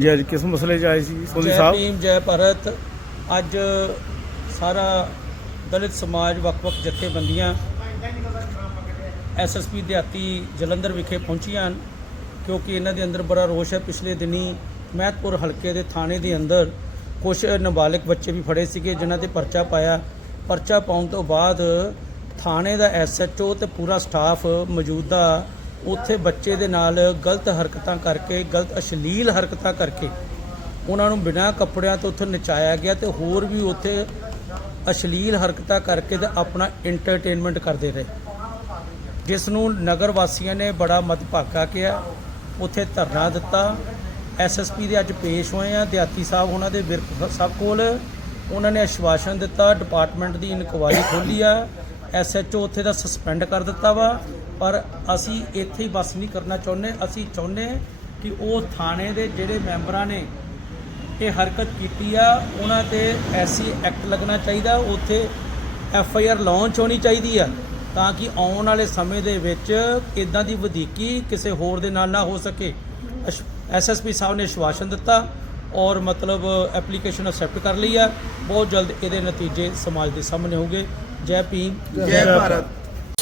ਜੀ ਅੱਜ ਕਿਸ ਮਸਲੇ 'ਚ ਆਏ ਸੀ? ਸੋਦੀ ਜੈ ਸਾਹਿਬ? ਭੀਮ ਜੈ ਭਾਰਤ। ਅੱਜ ਸਾਰਾ ਦਲਿਤ ਸਮਾਜ ਵੱਖ-ਵੱਖ ਜਥੇਬੰਦੀਆਂ ਐਸਐਸਪੀ ਦਿਹਾਤੀ ਜਲੰਧਰ ਵਿਖੇ ਪਹੁੰਚੀਆਂ ਹਨ ਕਿਉਂਕਿ ਇਹਨਾਂ ਦੇ ਅੰਦਰ ਬੜਾ ਰੋਸ਼ ਹੈ। ਪਿਛਲੇ ਦਿਨੀ ਮਹਿਤਪੁਰ ਹਲਕੇ ਦੇ ਥਾਣੇ ਦੇ ਅੰਦਰ ਕੁਝ ਨਾਬਾਲਗ ਬੱਚੇ ਵੀ ਫੜੇ ਸੀਗੇ ਜਿਨ੍ਹਾਂ ਤੇ ਪਰਚਾ ਪਾਇਆ। ਪਰਚਾ ਪਾਉਣ ਤੋਂ ਬਾਅਦ ਥਾਣੇ ਦਾ ਐਸਐਚਓ ਤੇ ਪੂਰਾ ਸਟਾਫ ਮੌਜੂਦਾ ਉੱਥੇ ਬੱਚੇ ਦੇ ਨਾਲ ਗਲਤ ਹਰਕਤਾਂ ਕਰਕੇ, ਗਲਤ ਅਸ਼ਲੀਲ ਹਰਕਤਾਂ ਕਰਕੇ ਉਹਨਾਂ ਨੂੰ ਬਿਨਾਂ ਕੱਪੜਿਆਂ ਤੋਂ ਉੱਥੇ ਨਚਾਇਆ ਗਿਆ ਤੇ ਹੋਰ ਵੀ ਉੱਥੇ ਅਸ਼ਲੀਲ ਹਰਕਤਾਂ ਕਰਕੇ ਤੇ ਆਪਣਾ ਐਂਟਰਟੇਨਮੈਂਟ ਕਰਦੇ ਰਹੇ। ਜਿਸ ਨੂੰ ਨਗਰ ਵਾਸੀਆਂ ਨੇ ਬੜਾ ਮਦਭਾਗਾ ਕਿਹਾ। ਉੱਥੇ ਧਰਨਾ ਦਿੱਤਾ। ਐਸਐਸਪੀ ਦੇ ਅੱਜ ਪੇਸ਼ ਹੋਏ ਆ। ਦਿਹਾਤੀ ਸਾਹਿਬ ਉਹਨਾਂ ਦੇ ਵਿਰਕ ਸਭ ਕੋਲ। ਉਹਨਾਂ ਨੇ ਆਸ਼ਵਾਸਨ ਦਿੱਤਾ। ਡਿਪਾਰਟਮੈਂਟ ਦੀ ਇਨਕੁਆਇਰੀ ਖੋਲੀ ਆ। ਐਸਐਚਓ ਉੱਥੇ ਦਾ ਸਸਪੈਂਡ ਕਰ ਦਿੱਤਾ ਵਾ। ਪਰ ਅਸੀਂ ਇੱਥੇ ਹੀ ਬਸ ਨਹੀਂ ਕਰਨਾ ਚਾਹੁੰਦੇ। ਅਸੀਂ ਚਾਹੁੰਦੇ ਕਿ ਉਹ ਥਾਣੇ ਦੇ ਜਿਹੜੇ ਮੈਂਬਰਾਂ ਨੇ ਇਹ ਹਰਕਤ ਕੀਤੀ ਆ, ਉਹਨਾਂ ਤੇ ਐਸੀ ਐਕਟ ਲੱਗਣਾ ਚਾਹੀਦਾ, ਉੱਥੇ ਐਫ ਆਈ ਆਰ ਲਾਂਚ ਹੋਣੀ ਚਾਹੀਦੀ ਆ, ਤਾਂ ਕਿ ਆਉਣ ਵਾਲੇ ਸਮੇਂ ਦੇ ਵਿੱਚ ਇਦਾਂ ਦੀ ਵਧੀਕੀ ਕਿਸੇ ਹੋਰ ਦੇ ਨਾਲ ਨਾ ਹੋ ਸਕੇ। ਐਸਐਸਪੀ ਸਾਹਿਬ ਨੇ ਆਸ਼ਵਾਸਨ ਦਿੱਤਾ ਔਰ ਮਤਲਬ ਐਪਲੀਕੇਸ਼ਨ ਅਕਸੈਪਟ ਕਰ ਲਈ ਆ। ਬਹੁਤ ਜਲਦ ਇਹਦੇ ਨਤੀਜੇ ਸਮਾਜ ਦੇ ਸਾਹਮਣੇ ਹੋਣਗੇ ਜੈ ਭੀਮ। ਜੈ ਭਾਰਤ।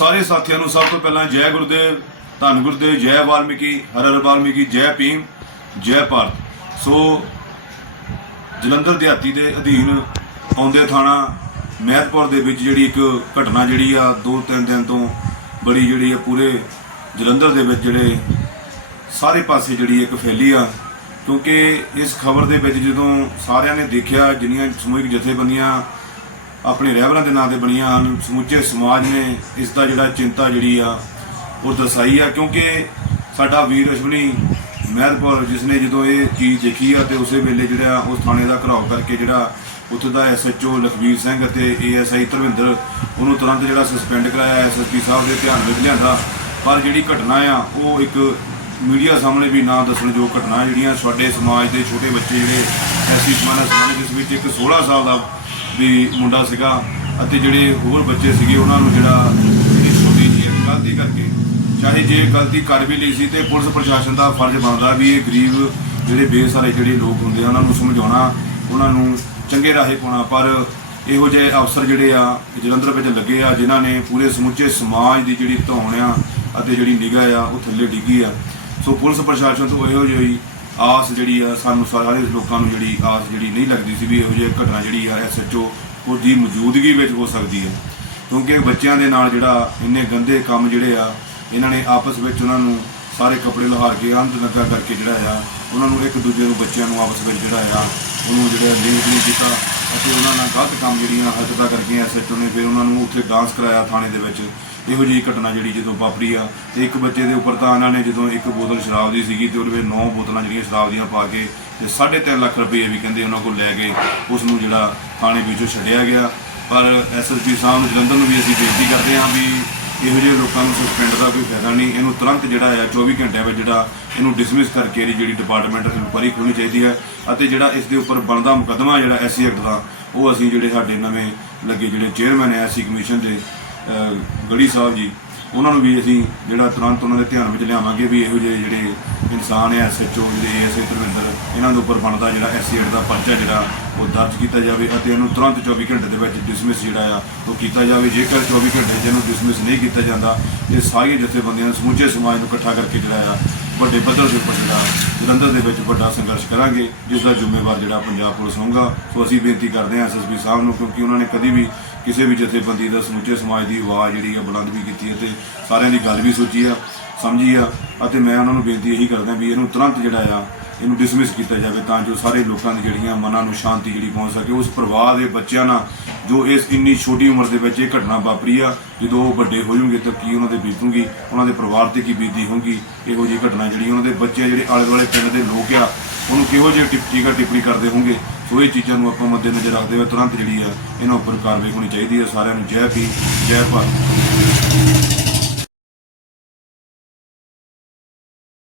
ਸਾਰੇ ਸਾਥੀਆਂ ਨੂੰ ਸਭ ਤੋਂ ਪਹਿਲਾਂ ਜੈ ਗੁਰਦੇਵ, ਧੰਨ ਗੁਰਦੇਵ, ਜੈ ਵਾਲਮੀਕੀ, ਹਰ ਹਰ ਵਾਲਮੀਕੀ, ਜੈ ਭੀਮ, ਜੈ ਭਾਰਤ। ਸੋ ਜਲੰਧਰ ਦਿਹਾਤੀ ਦੇ ਅਧੀਨ ਆਉਂਦੇ ਥਾਣਾ ਮਹਿਤਪੁਰ ਦੇ ਵਿੱਚ ਜਿਹੜੀ ਇੱਕ ਘਟਨਾ ਜਿਹੜੀ ਆ, ਦੋ ਤਿੰਨ ਦਿਨ ਤੋਂ ਬੜੀ ਜਿਹੜੀ ਆ ਪੂਰੇ ਜਲੰਧਰ ਦੇ ਵਿੱਚ ਜਿਹੜੇ ਸਾਰੇ ਪਾਸੇ ਜਿਹੜੀ ਇੱਕ ਫੈਲੀ ਆ, ਕਿਉਂਕਿ ਇਸ ਖਬਰ ਦੇ ਵਿੱਚ ਜਦੋਂ ਸਾਰਿਆਂ ਨੇ ਦੇਖਿਆ, ਜਿੰਨੀਆਂ ਸਮੂਹਿਕ ਜਥੇਬੰਦੀਆਂ ਆਪਣੇ ਰਹਿਬਰਾਂ ਦੇ ਨਾਂ ਤੇ ਬਣੀਆਂ ਹਨ, ਸਮੁੱਚੇ ਸਮਾਜ ਨੇ ਇਸ ਦਾ ਜਿਹੜਾ ਚਿੰਤਾ ਜਿਹੜੀ ਆ, ਉਹ ਦਰਸਾਈ ਆ, ਕਿਉਂਕਿ ਸਾਡਾ ਵੀਰ ਅਸ਼ਵਨੀ ਮਹਿਰਪੁਰ ਜਿਸ ਨੇ ਜਦੋਂ ਇਹ ਚੀਜ਼ ਦੇਖੀ ਆ ਤੇ ਉਸੇ ਵੇਲੇ ਜਿਹੜਾ ਉਸ ਥਾਣੇ ਦਾ ਘਰਾਓ ਕਰਕੇ ਜਿਹੜਾ ਉੱਥੇ ਦਾ ਐਸਐਚਓ ਲਖਵੀਰ ਸਿੰਘ ਅਤੇ ਏਐਸਆਈ ਧਰਵਿੰਦਰ ਉਹਨੂੰ ਤੁਰੰਤ ਜਿਹੜਾ ਸਸਪੈਂਡ ਕਰਾਇਆ ਐਸਐਸਪੀ ਸਾਹਿਬ ਦੇ ਧਿਆਨ ਵਿੱਚ ਲਿਆਂਦਾ। ਪਰ ਜਿਹੜੀ ਘਟਨਾ ਆ, ਉਹ ਇੱਕ ਮੀਡੀਆ ਸਾਹਮਣੇ ਵੀ ਨਾ ਦੱਸਣਯੋਗ ਘਟਨਾ ਜਿਹੜੀਆਂ ਸਾਡੇ ਸਮਾਜ ਦੇ ਛੋਟੇ ਬੱਚੇ ਜਿਹੜੇ ਐਸੀ ਸਮਾਜ ਸਮਾਜ ਜਿਸ ਵਿੱਚ ਇੱਕ 16 ਸਾਲ ਦਾ ਵੀ ਮੁੰਡਾ ਸੀਗਾ ਅਤੇ ਜਿਹੜੇ ਹੋਰ ਬੱਚੇ ਸੀਗੇ, ਉਹਨਾਂ ਨੂੰ ਜਿਹੜਾ ਜਿਹੜੀ ਛੋਟੀ ਜਿਹੀ ਗਲਤੀ ਕਰਕੇ, ਚਾਹੇ ਜੇ ਗਲਤੀ ਕਰ ਵੀ ਲਈ ਸੀ ਤੇ ਪੁਲਿਸ ਪ੍ਰਸ਼ਾਸਨ ਦਾ ਫਰਜ਼ ਬਣਦਾ ਵੀ ਇਹ ਗਰੀਬ ਜਿਹੜੇ ਬੇਸਹਾਰੇ ਜਿਹੜੇ ਲੋਕ ਹੁੰਦੇ ਆ, ਉਹਨਾਂ ਨੂੰ ਸਮਝਾਉਣਾ, ਉਹਨਾਂ ਨੂੰ ਚੰਗੇ ਰਾਹੇ ਪਾਉਣਾ। ਪਰ ਇਹੋ ਜਿਹੇ ਅਫਸਰ ਜਿਹੜੇ ਆ, ਜਲੰਧਰ ਵਿੱਚ ਲੱਗੇ ਆ, ਜਿਨ੍ਹਾਂ ਨੇ ਪੂਰੇ ਸਮੁੱਚੇ ਸਮਾਜ ਦੀ ਜਿਹੜੀ ਧੌਣ ਆ ਅਤੇ ਜਿਹੜੀ ਨਿਗਾਹ ਆ, ਉਹ ਥੱਲੇ ਡਿੱਗੀ ਆ। ਸੋ ਪੁਲਿਸ ਪ੍ਰਸ਼ਾਸਨ ਤੋਂ ਇਹੋ ਜਿਹੀ ਆਸ ਜਿਹੜੀ ਆ ਸਾਨੂੰ ਸਾਰੇ ਲੋਕਾਂ ਨੂੰ ਜਿਹੜੀ ਆਸ ਜਿਹੜੀ ਨਹੀਂ ਲੱਗਦੀ ਸੀ ਵੀ ਇਹੋ ਜਿਹੀ ਘਟਨਾ ਜਿਹੜੀ ਆ ਐਸਐਚਓ ਉਹਦੀ ਮੌਜੂਦਗੀ ਵਿੱਚ ਹੋ ਸਕਦੀ ਹੈ। ਕਿਉਂਕਿ ਬੱਚਿਆਂ ਦੇ ਨਾਲ ਜਿਹੜਾ ਇੰਨੇ ਗੰਦੇ ਕੰਮ ਜਿਹੜੇ ਆ, ਇਹਨਾਂ ਨੇ ਆਪਸ ਵਿੱਚ ਉਹਨਾਂ ਨੂੰ ਸਾਰੇ ਕੱਪੜੇ ਲਹਾਰ ਕੇ ਅੰਤ ਲੱਗਾ ਕਰਕੇ ਜਿਹੜਾ ਆ, ਉਹਨਾਂ ਨੂੰ ਇੱਕ ਦੂਜੇ ਨੂੰ ਬੱਚਿਆਂ ਨੂੰ ਆਪਸ ਵਿੱਚ ਜਿਹੜਾ ਆ, ਉਹਨੂੰ ਜਿਹੜਾ ਲਿੰਕ ਨਹੀਂ ਕੀਤਾ ਅਤੇ ਉਹਨਾਂ ਨਾਲ ਗਲਤ ਕੰਮ ਜਿਹੜੀਆਂ ਹਰਕਤਾਂ ਕਰਕੇ ਐਸਐਚਓ ਨੇ ਫਿਰ ਉਹਨਾਂ ਨੂੰ ਉੱਥੇ ਡਾਂਸ ਕਰਾਇਆ ਥਾਣੇ ਦੇ ਵਿੱਚ। ਇਹੋ ਜਿਹੀ ਘਟਨਾ ਜਿਹੜੀ ਜਦੋਂ ਵਾਪਰੀ ਆ, ਤੇ ਇੱਕ ਬੱਚੇ ਦੇ ਉੱਪਰ ਤਾਂ ਇਹਨਾਂ ਨੇ ਜਦੋਂ ਇੱਕ ਬੋਤਲ ਸ਼ਰਾਬ ਦੀ ਸੀਗੀ ਤੇ ਉਹਦੇ ਵਿੱਚ ਨੌ ਬੋਤਲਾਂ ਜਿਹੜੀਆਂ ਸ਼ਰਾਬ ਦੀਆਂ ਪਾ ਕੇ ਤੇ 3.5 ਲੱਖ ਰੁਪਏ ਵੀ ਕਹਿੰਦੇ ਉਹਨਾਂ ਕੋਲ ਲੈ ਕੇ ਉਸ ਨੂੰ ਜਿਹੜਾ ਥਾਣੇ ਵਿੱਚੋਂ ਛੱਡਿਆ ਗਿਆ। ਪਰ ਐਸਐਸਪੀ ਸਾਹਿਬ ਨੂੰ ਜਲੰਧਰ ਨੂੰ ਵੀ ਅਸੀਂ ਬੇਨਤੀ ਕਰਦੇ ਹਾਂ ਵੀ ਇਹੋ ਜਿਹੇ ਲੋਕਾਂ ਨੂੰ ਸਸਪੈਂਡ ਦਾ ਕੋਈ ਫਾਇਦਾ ਨਹੀਂ। ਇਹਨੂੰ ਤੁਰੰਤ ਜਿਹੜਾ ਆ 24 ਘੰਟਿਆਂ ਵਿੱਚ ਜਿਹੜਾ ਇਹਨੂੰ ਡਿਸਮਿਸ ਕਰਕੇ ਇਹਦੀ ਜਿਹੜੀ ਡਿਪਾਰਟਮੈਂਟ ਇਨਕੁਆਇਰੀ ਖੋਲ੍ਹਣੀ ਚਾਹੀਦੀ ਹੈ ਅਤੇ ਜਿਹੜਾ ਇਸ ਦੇ ਉੱਪਰ ਬਣਦਾ ਮੁਕੱਦਮਾ ਜਿਹੜਾ ਐਸਸੀ ਐਕਟ ਦਾ, ਉਹ ਅਸੀਂ ਜਿਹੜੇ ਸਾਡੇ ਨਵੇਂ ਲੱਗੇ ਜਿਹੜੇ ਚੇਅਰਮੈਨ ਐ ਐਸਸੀ ਕਮਿਸ਼ਨ ਦੇ ਗੜੀ ਸਾਹਿਬ ਜੀ, ਉਹਨਾਂ ਨੂੰ ਵੀ ਅਸੀਂ ਜਿਹੜਾ ਤੁਰੰਤ ਉਹਨਾਂ ਦੇ ਧਿਆਨ ਵਿੱਚ ਲਿਆਵਾਂਗੇ ਵੀ ਇਹੋ ਜਿਹੇ ਜਿਹੜੇ ਇਨਸਾਨ ਹੈ ਐਸਐਚਓ ਜਿਹੜੇ ਐਸਏ ਧਰਮਿੰਦਰ, ਇਹਨਾਂ ਦੇ ਉੱਪਰ ਬਣਦਾ ਜਿਹੜਾ ਐਸਸੀ ਐਕਟ ਦਾ ਪਰਚਾ ਜਿਹੜਾ ਉਹ ਦਰਜ ਕੀਤਾ ਜਾਵੇ ਅਤੇ ਇਹਨੂੰ ਤੁਰੰਤ 24 ਘੰਟੇ ਦੇ ਵਿੱਚ ਡਿਸਮਿਸ ਜਿਹੜਾ ਆ, ਉਹ ਕੀਤਾ ਜਾਵੇ। ਜੇਕਰ 24 ਘੰਟੇ 'ਚ ਇਹਨੂੰ ਡਿਸਮਿਸ ਨਹੀਂ ਕੀਤਾ ਜਾਂਦਾ, ਇਹ ਸਾਰੀਆਂ ਜਥੇਬੰਦੀਆਂ ਨੂੰ ਸਮੁੱਚੇ ਸਮਾਜ ਨੂੰ ਇਕੱਠਾ ਕਰਕੇ ਜਿਹੜਾ ਆ, ਵੱਡੇ ਪੱਧਰ ਦੇ ਉੱਪਰ ਜਿਹੜਾ ਜਲੰਧਰ ਦੇ ਵਿੱਚ ਵੱਡਾ ਸੰਘਰਸ਼ ਕਰਾਂਗੇ, ਜਿਸ ਦਾ ਜ਼ਿੰਮੇਵਾਰ ਜਿਹੜਾ ਪੰਜਾਬ ਪੁਲਿਸ ਹੋਊਗਾ। ਸੋ ਅਸੀਂ ਬੇਨਤੀ ਕਰਦੇ ਹਾਂ ਐਸਐਸਪੀ ਸਾਹਿਬ ਨੂੰ, ਕਿਉਂਕਿ ਉਹਨਾਂ ਨੇ ਕਦੀ ਵੀ ਕਿਸੇ ਵੀ ਜਥੇਬੰਦੀ ਦਾ ਸਮੁੱਚੇ ਸਮਾਜ ਦੀ ਆਵਾਜ਼ ਜਿਹੜੀ ਆ ਬੁਲੰਦ ਵੀ ਕੀਤੀ ਹੈ ਤੇ ਸਾਰਿਆਂ ਦੀ ਗੱਲ ਵੀ ਸੋਚੀ ਆ, ਸਮਝੀ ਆ ਅਤੇ ਮੈਂ ਉਹਨਾਂ ਨੂੰ ਬੇਨਤੀ ਇਹੀ ਕਰਦਾ ਵੀ ਇਹਨੂੰ ਤੁਰੰਤ ਜਿਹੜਾ ਆ ਇਹਨੂੰ ਡਿਸਮਿਸ ਕੀਤਾ ਜਾਵੇ ਤਾਂ ਜੋ ਸਾਰੇ ਲੋਕਾਂ ਦੀ ਜਿਹੜੀਆਂ ਮਨਾਂ ਨੂੰ ਸ਼ਾਂਤੀ ਜਿਹੜੀ ਪਹੁੰਚ ਸਕੇ, ਉਸ ਪਰਿਵਾਰ ਦੇ ਬੱਚਿਆਂ ਨਾਲ ਜੋ ਇਸ ਇੰਨੀ ਛੋਟੀ ਉਮਰ ਦੇ ਵਿੱਚ ਇਹ ਘਟਨਾ ਵਾਪਰੀ ਆ, ਜਦੋਂ ਉਹ ਵੱਡੇ ਹੋ ਜਾਣਗੇ ਤਾਂ ਕੀ ਉਹਨਾਂ ਦੇ ਬੀਤੂਗੀ, ਉਹਨਾਂ ਦੇ ਪਰਿਵਾਰ ਤੇ ਕੀ ਬੀਤੀ ਹੋਊਗੀ, ਇਹੋ ਜਿਹੀ ਘਟਨਾ ਜਿਹੜੀ ਉਹਨਾਂ ਦੇ ਬੱਚੇ ਆ ਜਿਹੜੇ ਆਲੇ ਦੁਆਲੇ ਪਿੰਡ ਦੇ ਲੋਕ ਆ, ਉਹਨੂੰ ਕਿਹੋ ਜਿਹੇ ਟਿਪ ਟੀਕਾ ਟਿੱਪਣੀ ਕਰਦੇ ਹੋਣਗੇ ਸੋ ਇਹ ਚੀਜ਼ਾਂ ਨੂੰ ਆਪਾਂ ਮੱਦੇ ਨਜ਼ਰ ਰੱਖਦੇ ਹੋਏ ਤੁਰੰਤ ਜਿਹੜੀ ਆ, ਇਹਨਾਂ ਉੱਪਰ ਕਾਰਵਾਈ ਹੋਣੀ ਚਾਹੀਦੀ ਹੈ ਸਾਰਿਆਂ ਨੂੰ ਜੈ ਭੀ, ਜੈ ਭਾਰਤ।